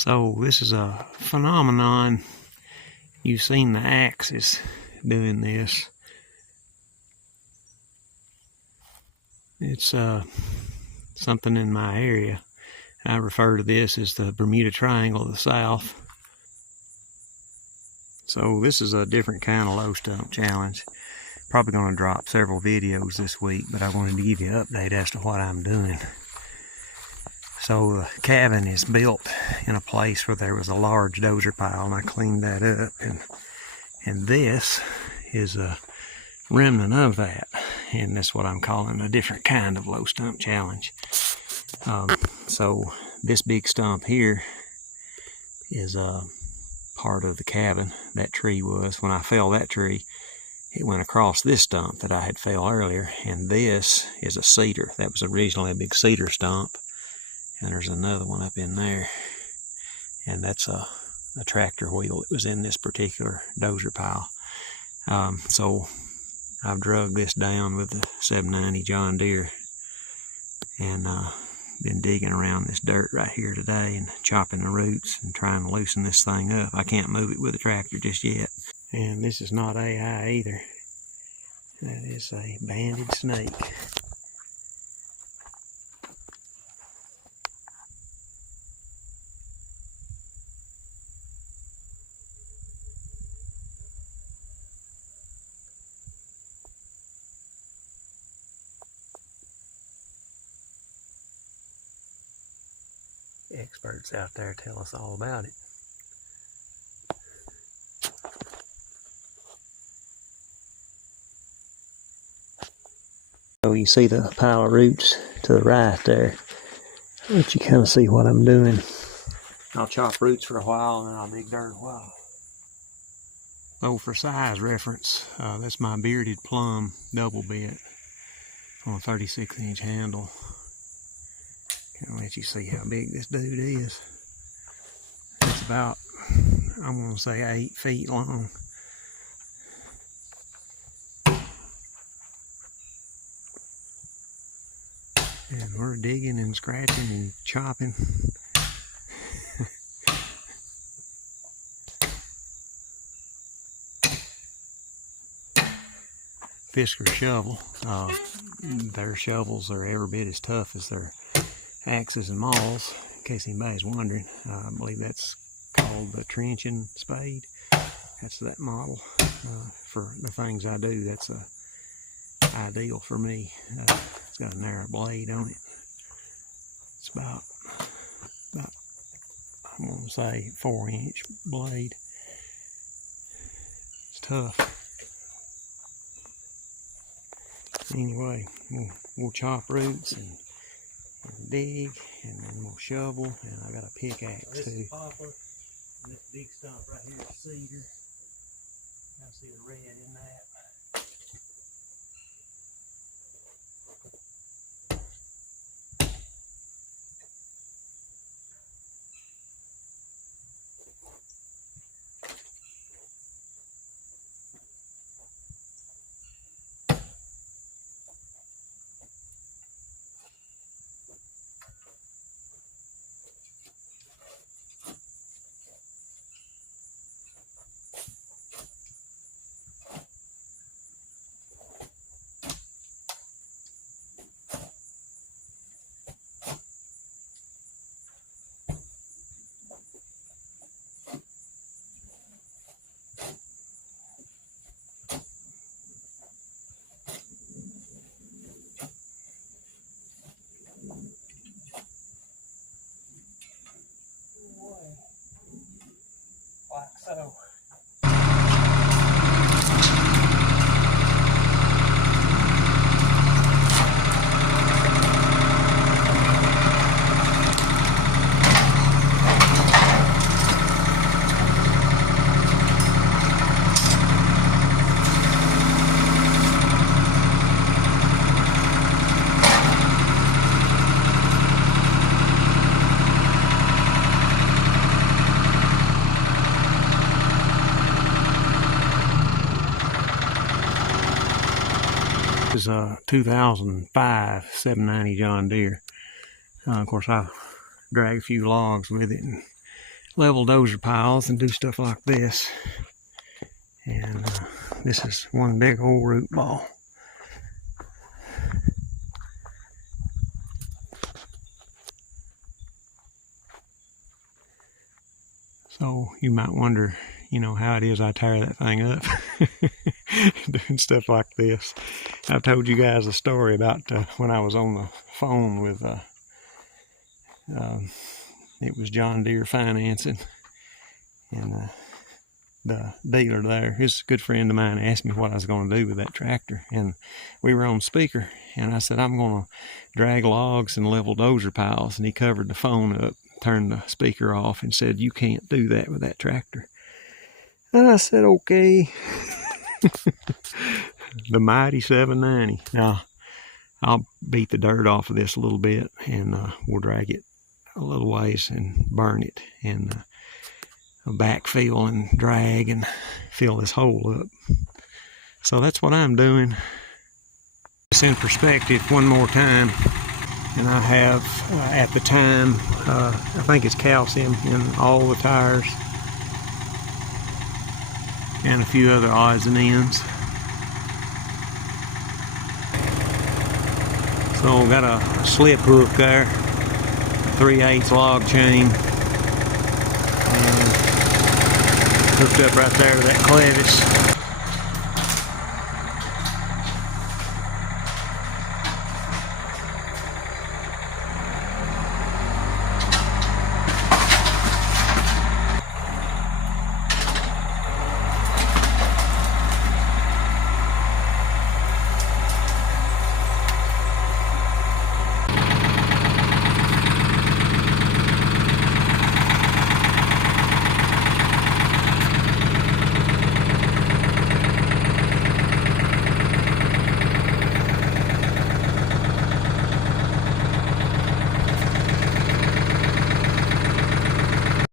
So this is a phenomenon. You've seen the axes doing this. It's something in my area. I refer to this as the Bermuda Triangle of the South. So this is a different kind of low stump challenge. Probably going to drop several videos this week, but I wanted to give you an update as to what I'm doing. So the cabin is built in a place where there was a large dozer pile, and I cleaned that up, and this is a remnant of that, and that's what I'm calling a different kind of low stump challenge. So this big stump here is a part of the cabin. That tree was, when I felled that tree, it went across this stump that I had felled earlier, and this is a cedar. That was originally a big cedar stump, and there's another one up in there, and that's a tractor wheel that was in this particular dozer pile. So I've drug this down with the 790 John Deere, and been digging around this dirt right here today and chopping the roots and trying to loosen this thing up. I can't move it with a tractor just yet. And this is not AI either. That is a banded snake. Experts out there tell us all about it. So you see the pile of roots to the right there. I'll let you kind of see what I'm doing. I'll chop roots for a while and then I'll dig dirt a while. So for size reference, that's my bearded plum double bit on a 36-inch handle. Kind of let you see how big this dude is. It's about, I'm going to say 8 feet long. And we're digging and scratching and chopping. Fisker shovel. Their shovels are every bit as tough as their axes and mauls, in case anybody's wondering. I believe that's called the trenching spade. That's that model. For the things I do, that's ideal for me. It's got a narrow blade on it. It's about I'm going to say 4-inch blade. It's tough. Anyway, we'll chop roots and dig, and then we'll shovel, and I got a pickaxe too. This is poplar, and this big stump right here is cedar. I see the red in that. Like so. This is a 2005 790 John Deere. Of course, I dragged a few logs with it and level dozer piles and do stuff like this. And this is one big old root ball. So you might wonder, you know, how it is I tear that thing up doing stuff like this. I've told you guys a story about when I was on the phone with, it was John Deere Financing, and the dealer there, his good friend of mine, asked me what I was going to do with that tractor, and we were on speaker, and I said, I'm going to drag logs and level dozer piles, and he covered the phone up, turned the speaker off, and said, you can't do that with that tractor. And I said, okay. The mighty 790. Now, I'll beat the dirt off of this a little bit, and we'll drag it a little ways and burn it, and backfill and drag and fill this hole up. So that's what I'm doing. It's in perspective one more time, and I have at the time I think it's calcium in all the tires and a few other odds and ends. So got a slip hook there, 3/8 log chain, hooked up right there to that clevis.